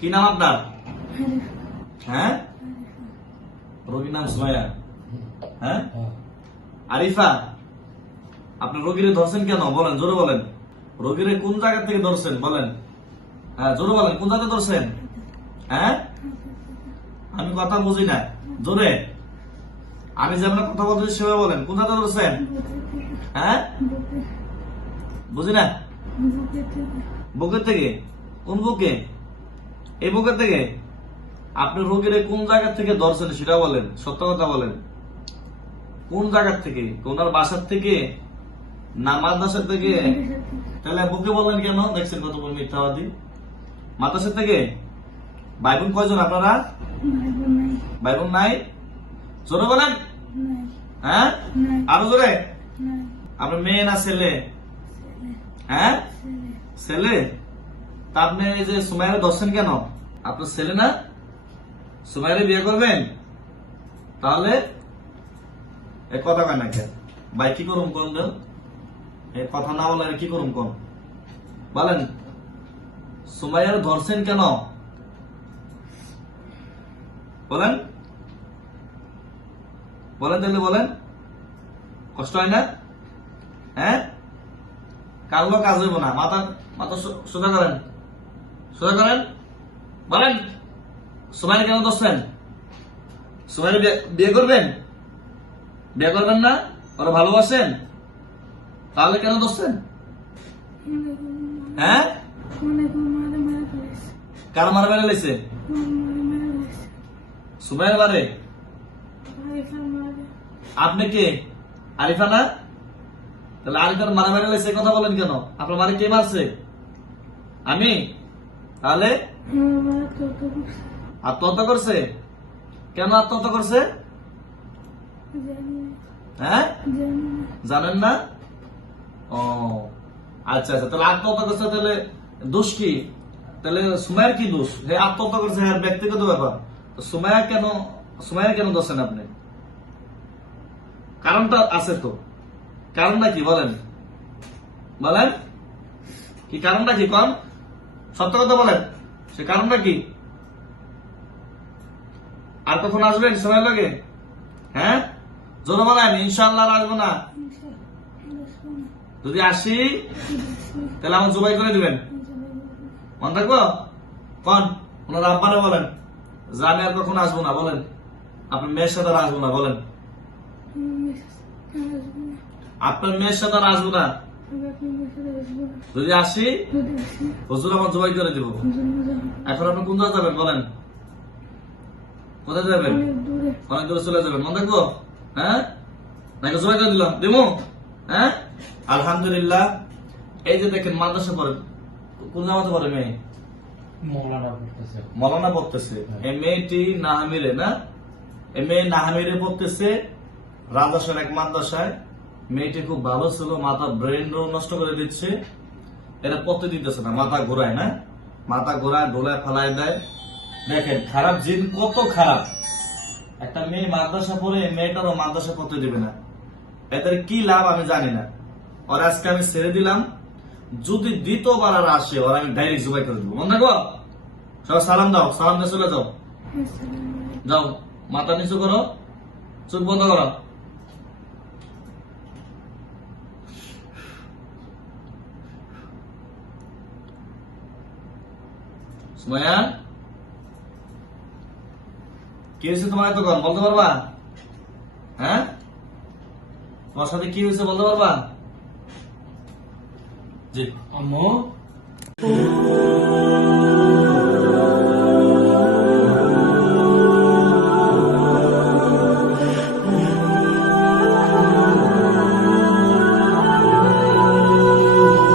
কি নাম আপনার? হ্যাঁ, রোগীর নাম সুমাইয়া। হ্যাঁ, আরিফা, আপনার রোগীরে ধরছেন কেন বলেন, জোরে বলেন। রোগীরে কোন জায়গা থেকে ধরছেন বলেন? হ্যাঁ, জোরে বলেন, কোন জায়গায় ধরছেন? হ্যাঁ, আমি কথা বুঝি না, জোরে। আমি যেমন কথা বলতেছি সেভাবে বলেন, কোন জায়গায় ধরছেন? হ্যাঁ, বুঝি না। বুকের থেকে? কোন বুকে? এই বুকের থেকে? আপনি রোগীরে কোন জায়গা থেকে ধরছেন সেটা বলেন, সত্য কথা বলেন। কোন জায়গা থেকে? ওনার বাসার থেকে না মাদ্রাসা থেকে? তাহলে বুকে বললেন কেন? দেখছেন কত বড় মিথ্যাবাদী। মাদ্রাসা থেকে? ভাই বোন কয়জন আপনারা? ভাই বোন নাই? জোরে বলেন। হ্যাঁ, আরো জোরে। আপনার মেয়ে না ছেলে? হ্যাঁ, ছেলে। তা আপনি এই যে সুমাইয়ারে ধরছেন কেন? আপনার ছেলে না? সুমাইয়ারে বিয়ে করবেন? তাহলে এই কথা কয় না কেন? ভাই কি করুম কোন দেন? এই কথা না বলে কি করুম কোন? বলেন, সুমাইয়ার ধরছেন কেন? বলেন, বলেন তাহলে বলেন। কষ্ট হয় না? হ্যাঁ, কারলো কাজ হইব না। মাথা মাথা সোজা করেন, সোজা করেন। বলেন, সুমাইয়ার কেন ধরছেন? সুমাইয়ার বিয়ে করবেন? বিয়ে করবেন না? ওরা ভালোবাসেন? তাহলে কেন ধরছেন? হ্যাঁ, কার মারা মেরে লেছে? সুমাইয়ার বারে? আপনি কে? আরিফা না? তাহলে আরিফার মারা মেরে লেছে কথা বলেন কেন? আপনার মারে কে মারছে? আমি? তাহলে আত্মহত্যা করছে? কেন আত্মহত্যা করছে? হ্যাঁ, জানেন না? ও আচ্ছা আচ্ছা, তাহলে আত্মহত্যা করছে, তাহলে দোষ কি? তাহলে সুমাইয়ার কি দোষ? হে আত্মহত্যা করছে, হ্যাঁ ব্যক্তিগত ব্যাপার। সুমাইয়া কেন, সুমাইয়া কেন ধরছেন আপনি? কারণটা আছে তো, কারণটা কি বলেন, বলেন কি কারণটা কি? কম সত্য কথা বলেন, সে কারণটা কি? আর কখন আসবেন সময় লাগে? হ্যাঁ, জোরে বলেন। ইনশাআল্লাহ আসবো না। যদি আসি তাহলে আমার জবাই করে দিবেন, মনে থাকবো। কন ওনার আব্বারে বলেন যে আমি আর কখন আসবো না, বলেন। আপনার মেয়ের সাথে আর আসবো না, বলেন। আপনার মেয়ের সাথে আর আসবো না। যদি আসি হুজুর আমার জবাই করে দিব। এখন আপনি কোন জায়গায় যাবেন বলেন? কোথায় যাবেন? অনেক দূরে চলে যাবেন, মনে থাকবো। হ্যাঁ, নাকি জবাই করে দিলাম দেবো? হ্যাঁ, আলহামদুলিল্লাহ। এই যে দেখেন মাদ্রাসা পড়ে, কোন জামাতে পড়ে মেয়ে? মৌলানা পড়তেছে। এই মেয়েটি নাহামিরে না? এই মেয়ে নাহামিরে পড়তেছে রাজাসের এক মাদ্রাসায়। মেয়েটি খুব ভালো ছিল, মাথা ব্রেন নষ্ট করে দিচ্ছে। এটা পড়তে দিতেছে না, মাথা ঘোরায় না, মাথা ঘোরায় ডোলায় ফেলায় দেয়। দেখেন খারাপ জিন কত খারাপ। একটা মেয়ে মাদ্রাসা পড়ে, মেয়েটারও মাদ্রাসা পড়তে দিবে না। এদের কি লাভ আমি জানি না। ওর আজকে আমি ছেড়ে দিলাম, যদি দ্বিতীয়বার আর আসে ওর আমি ডাইরেক্ট জবাই করে দেবো, মনে থাকবো। সবাই সালাম দাও, সালাম দিয়ে চলে যাও। যাও, মাথা নিচু করো, চোখ বন্ধ করো। সুমাইয়া, কি হয়েছে তোমার এতক্ষণ বলতে পারবা? হ্যাঁ, তোমার সাথে কি হয়েছে বলতে পারবা? জি আম্মু